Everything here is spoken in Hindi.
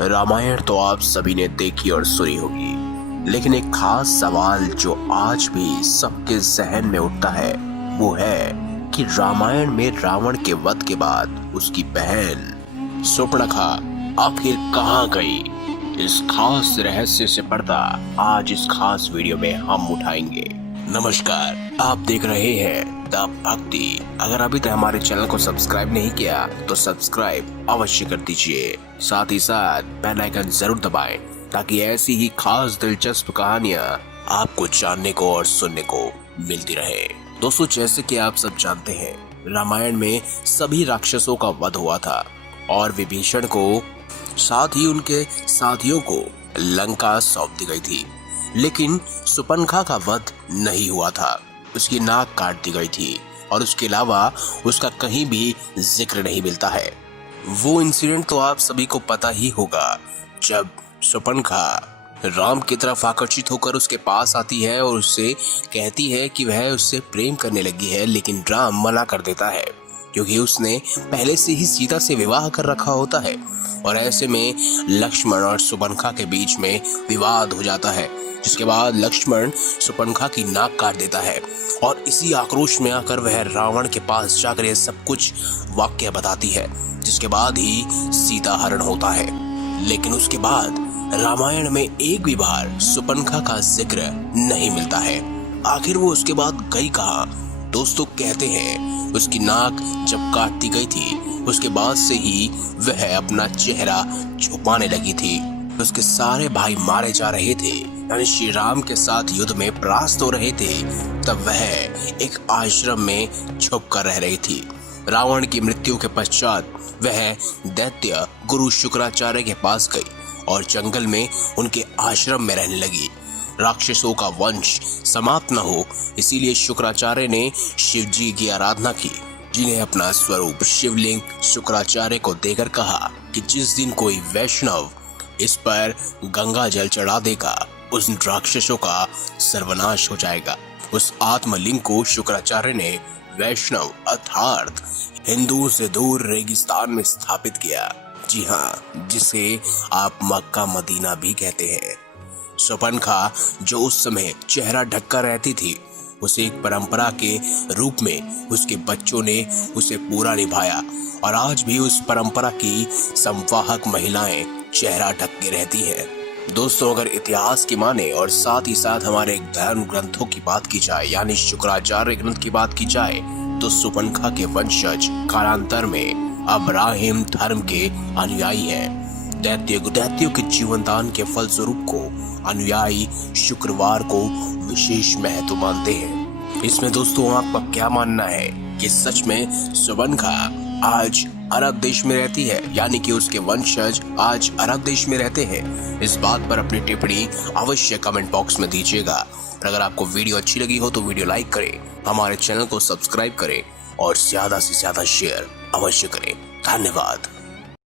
रामायण तो आप सभी ने देखी और सुनी होगी, लेकिन एक खास सवाल जो आज भी सबके जहन में उठता है वो है कि रामायण में रावण के वध के बाद उसकी बहन सुपर्णखा आखिर कहाँ गई। इस खास रहस्य से पर्दा आज इस खास वीडियो में हम उठाएंगे। नमस्कार, आप देख रहे हैं द भक्ति। अगर अभी तक हमारे चैनल को सब्सक्राइब नहीं किया तो सब्सक्राइब अवश्य कर दीजिए, साथ ही साथ बेल आइकन जरूर दबाएं ताकि ऐसी ही खास दिलचस्प कहानियां आपको जानने को और सुनने को मिलती रहे। दोस्तों, जैसे कि आप सब जानते हैं, रामायण में सभी राक्षसों का वध हुआ था और विभीषण को साथ ही उनके साथियों को लंका सौंप दी गई थी, लेकिन सुपर्णखा का वध नहीं हुआ था। उसकी नाक काट दी गई थी और उसके अलावा उसका कहीं भी जिक्र नहीं मिलता है। वो इंसिडेंट तो आप सभी को पता ही होगा, जब सुपर्णखा राम की तरफ आकर्षित होकर उसके पास आती है और उससे कहती है कि वह उससे प्रेम करने लगी है, लेकिन राम मना कर देता है क्योंकि उसने पहले से ही सीता से विवाह कर रखा होता है। और ऐसे में लक्ष्मण और सुपर्णखा के बीच में विवाद हो जाता है, जिसके बाद लक्ष्मण सुपर्णखा की नाक काट देता है और इसी आक्रोश में आकर वह रावण के पास जाकर यह सब कुछ वाक्य बताती है, जिसके बाद ही सीता हरण होता है। लेकिन उसके बाद रामायण में एक भी बार सुपर्णखा का जिक्र नहीं मिलता है। आखिर वो उसके बाद गई कहाँ? दोस्तों, कहते हैं उसकी नाक जब काट दी गई थी उसके बाद से ही वह अपना चेहरा छुपाने लगी थी। उसके सारे भाई मारे जा रहे थे, यानी श्री राम के साथ युद्ध में परास्त हो रहे थे, तब वह एक आश्रम में छुप कर रह रही थी। रावण की मृत्यु के पश्चात वह दैत्य गुरु शुक्राचार्य के पास गई और जंगल में उनके आश्रम में रहने लगी। राक्षसों का वंश समाप्त न हो, इसीलिए शुक्राचार्य ने शिव जी की आराधना की, जिन्हें अपना स्वरूप शिवलिंग शुक्राचार्य को देकर कहा कि जिस दिन कोई वैष्णव इस पर गंगा जल चढ़ा देगा उस राक्षसों का सर्वनाश हो जाएगा। उस आत्मलिंग को शुक्राचार्य ने वैष्णव अर्थात हिंदुओं से दूर रेगिस्तान में स्थापित किया। जी हाँ, जिसे आप मक्का मदीना भी कहते हैं। सुपर्णखा जो उस समय चेहरा ढककर रहती थी, उसे एक परंपरा के रूप में उसके बच्चों ने उसे पूरा निभाया और आज भी उस परंपरा की संवाहक महिलाएं चेहरा ढक के रहती हैं। दोस्तों, अगर इतिहास की माने और साथ ही साथ हमारे धर्म ग्रंथों की बात की जाए, यानी शुक्राचार्य ग्रंथ की बात की जाए, तो सुपर्णखा के वंशज कालांतर में अब्राहिम धर्म के अनुयायी हैं। दैत्यों के जीवनदान के फलस्वरूप को अनुयायी शुक्रवार को विशेष महत्व मानते हैं। इसमें दोस्तों आपका क्या मानना है कि सच में सुपर्णखा आज अरब देश में रहती है, यानी कि उसके वंशज आज अरब देश में रहते हैं? इस बात पर अपनी टिप्पणी अवश्य कमेंट बॉक्स में दीजिएगा। और अगर आपको वीडियो अच्छी लगी हो तो वीडियो लाइक करें, हमारे चैनल को सब्सक्राइब करें और ज्यादा से ज्यादा शेयर अवश्य करें। धन्यवाद।